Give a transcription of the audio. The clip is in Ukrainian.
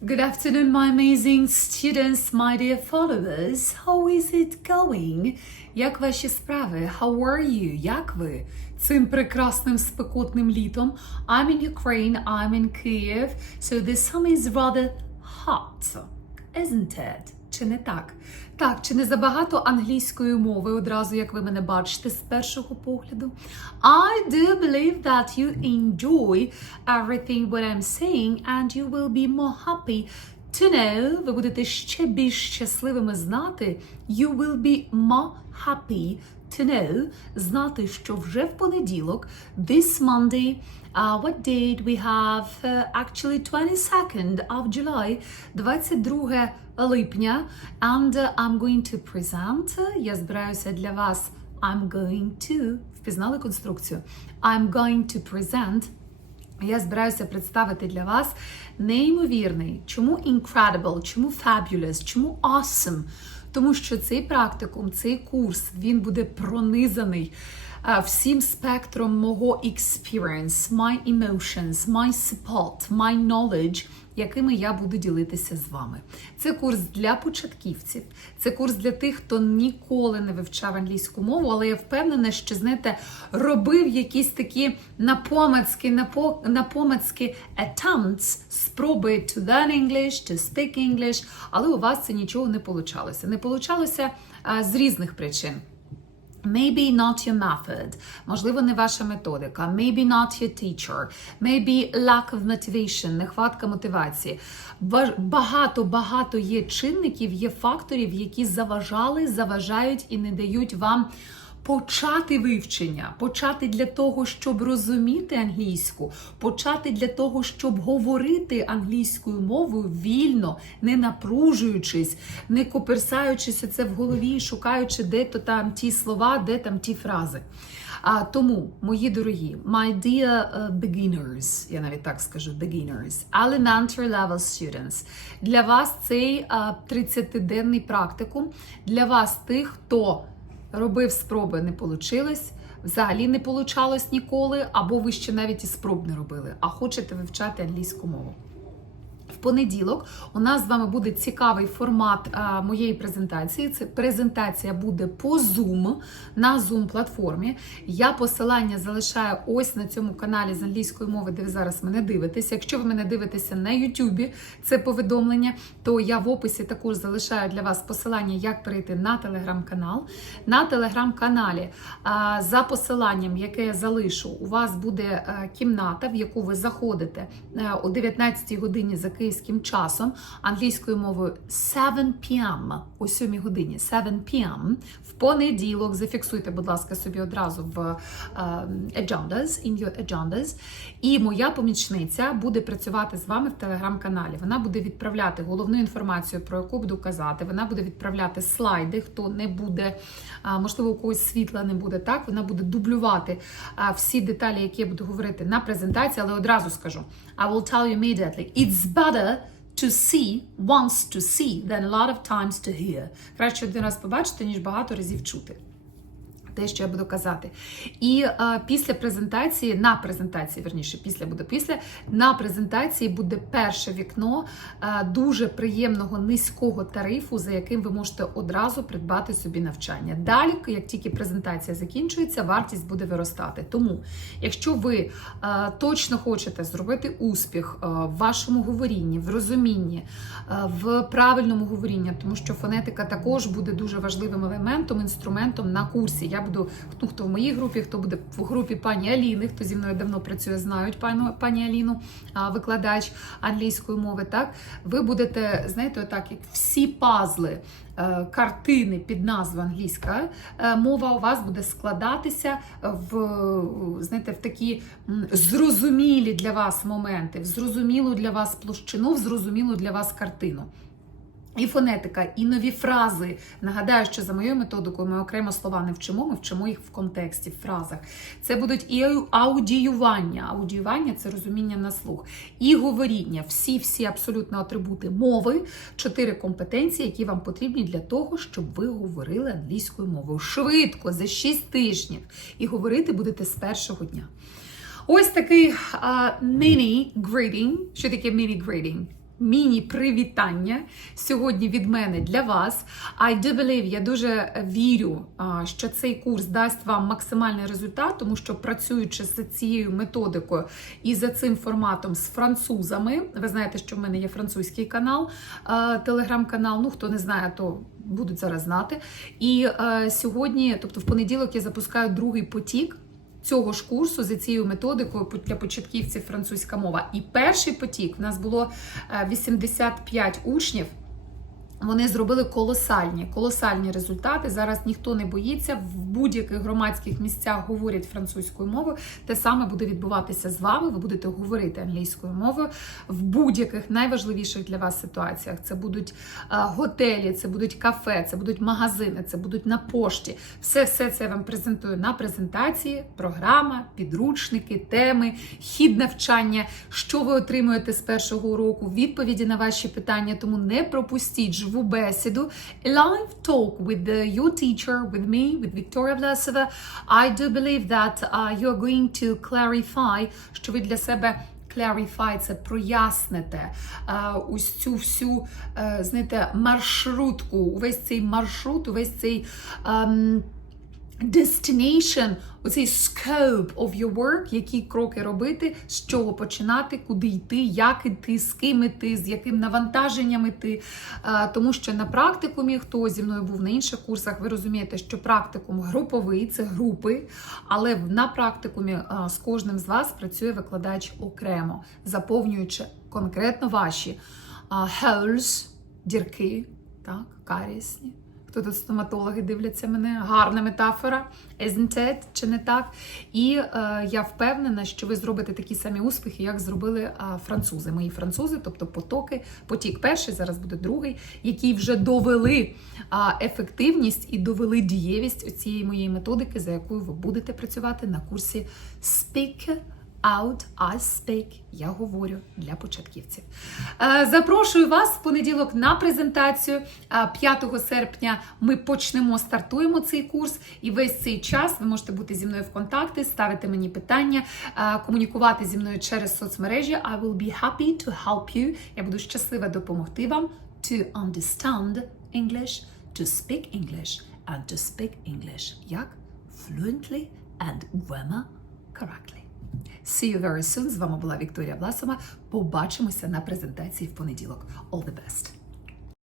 Good afternoon, my amazing students, my dear followers. How is it going? Як ваші справи? How are you? Як ви? Цим прекрасним спекотним літом. I'm in Ukraine, I'm in Kyiv, so the sun is rather hot, isn't it? Чи не так? Так, чи не забагато англійської мови одразу, як ви мене бачите з першого погляду? I do believe that you enjoy everything what I'm saying and you will be more happy to know, ви будете ще більш щасливими знати, you will be more happy to know, знати, що вже в понеділок, this Monday, uh, what date we have, uh, actually 22nd of July, 22 липня, and uh, I'm going to present, я збираюся для вас, I'm going to, впізнали конструкцію, I'm going to present я збираюся представити для вас неймовірний. Чому incredible, чому fabulous, чому awesome? Тому що цей практикум, цей курс, він буде пронизаний всім спектром мого experience, my emotions, my support, my knowledge, якими я буду ділитися з вами. Це курс для початківців, це курс для тих, хто ніколи не вивчав англійську мову, але я впевнена, що знаєте, робив якісь такі напомацькі, напо, напомацькі attempts, спроби to learn English, to speak English, але у вас це нічого не вийшло. Не вийшло з різних причин. Maybe not your method, можливо, не ваша методика, maybe not your teacher, maybe lack of motivation, нехватка мотивації. Багато-багато є чинників, є факторів, які заважали, заважають і не дають вам почати вивчення, почати для того, щоб розуміти англійську, почати для того, щоб говорити англійською мовою вільно, не напружуючись, не коперсаючись це в голові, шукаючи де то там ті слова, де там ті фрази. А тому, мої дорогі, my dear uh, beginners, я навіть так скажу, beginners, elementary level students, для вас цей uh, 30-денний практикум, для вас тих, хто робив спроби, не вийшло, взагалі не получалось ніколи, або ви ще навіть і спроб не робили, а хочете вивчати англійську мову. Понеділок у нас з вами буде цікавий формат а, моєї презентації. Це презентація буде по Zoom на Zoom платформі. Я посилання залишаю ось на цьому каналі з англійської мови, де ви зараз мене дивитеся. Якщо ви мене дивитеся на YouTube, це повідомлення, то я в описі також залишаю для вас посилання, як перейти на телеграм-канал. На телеграм-каналі за посиланням, яке я залишу, у вас буде кімната, в яку ви заходите о 19 годині за київським часом, англійською мовою 7 p.m. о 7 годині, 7 p.m. в понеділок. Зафіксуйте, будь ласка, собі одразу в uh, agendas, in your agendas. І моя помічниця буде працювати з вами в телеграм-каналі. Вона буде відправляти головну інформацію, про яку буду казати. Вона буде відправляти слайди, хто не буде, можливо, у когось світла не буде так. Вона буде дублювати всі деталі, які я буду говорити на презентації, але одразу скажу: I will tell you immediately, it's better to see once to see than a lot of times to hear. Краще один раз побачити, ніж багато разів чути. Те, що я буду казати. І а, після презентації, на презентації, верніше, після буде після, на презентації буде перше вікно а, дуже приємного низького тарифу, за яким ви можете одразу придбати собі навчання. Далі, як тільки презентація закінчується, вартість буде виростати. Тому, якщо ви а, точно хочете зробити успіх а, в вашому говорінні, в розумінні, а, в правильному говорінні, тому що фонетика також буде дуже важливим елементом, інструментом на курсі. Я буду ну, хто в моїй групі, хто буде в групі пані Аліни, хто зі мною давно працює, знають пану пані Аліну, викладач англійської мови. Так, ви будете, знаєте, отак, як всі пазли. е, Картини під назвою англійська е, мова у вас буде складатися в знаєте, в такі зрозумілі для вас моменти, в зрозумілу для вас площину, в зрозумілу для вас картину. І фонетика, і нові фрази. Нагадаю, що за моєю методикою ми окремо слова не вчимо, ми вчимо їх в контексті, в фразах. Це будуть і аудіювання. Аудіювання це розуміння на слух, і говоріння. Всі-всі абсолютно атрибути мови, чотири компетенції, які вам потрібні для того, щоб ви говорили англійською мовою швидко, за 6 тижнів. І говорити будете з першого дня. Ось такий міні-грейдинг. Що таке міні-грейдинг? Міні-привітання сьогодні від мене для вас. I do believe, я дуже вірю, що цей курс дасть вам максимальний результат, тому що працюючи з цією методикою і за цим форматом з французами, ви знаєте, що в мене є французький канал, телеграм-канал. Ну хто не знає, то будуть зараз знати. І е, сьогодні, тобто в понеділок, я запускаю другий потік. Цього ж курсу за цією методикою для початківців французька мова. І перший потік в нас було е, 85 учнів. Вони зробили колосальні, колосальні результати. Зараз ніхто не боїться в будь-яких громадських місцях говорять французькою мовою. Те саме буде відбуватися з вами. Ви будете говорити англійською мовою в будь-яких найважливіших для вас ситуаціях. Це будуть е, готелі, це будуть кафе, це будуть магазини, це будуть на пошті. Все, все це я вам презентую на презентації, програма, підручники, теми, хід навчання, що ви отримуєте з першого уроку, відповіді на ваші питання. Тому не пропустіть живу бесіду. A live talk with your teacher, with me, with Victoria Vlasova. I do believe that uh, you are going to clarify, що ви для себе Clarify – це проясните е, ось цю всю, е, знаєте, маршрутку, увесь цей маршрут, увесь цей ем, destination, оцей scope of your work, які кроки робити, з чого починати, куди йти, як йти, з ким йти, з яким навантаженням йти. Е, Тому що на практикумі, хто зі мною був на інших курсах, ви розумієте, що практикум груповий, це групи, але на практикумі з кожним з вас працює викладач окремо, заповнюючи конкретно ваші holes, дірки, так, карісні. Хто тут стоматологи дивляться мене? Гарна метафора, isn't it? чи не так? І е, я впевнена, що ви зробите такі самі успіхи, як зробили е, французи. Мої французи, тобто потоки, потік перший, зараз буде другий, які вже довели е, ефективність і довели дієвість цієї моєї методики, за якою ви будете працювати на курсі Speak Out, I speak, я говорю для початківців. Е, Запрошую вас в понеділок на презентацію. Е, 5 серпня ми почнемо, стартуємо цей курс, і весь цей час ви можете бути зі мною в контакті, ставити мені питання, е, комунікувати зі мною через соцмережі. I will be happy to help you. Я буду щаслива допомогти вам to understand English, to speak English and to speak English. Як? Fluently and grammar correctly. See you very soon. З вами була Вікторія Власова. Побачимося на презентації в понеділок. All the best!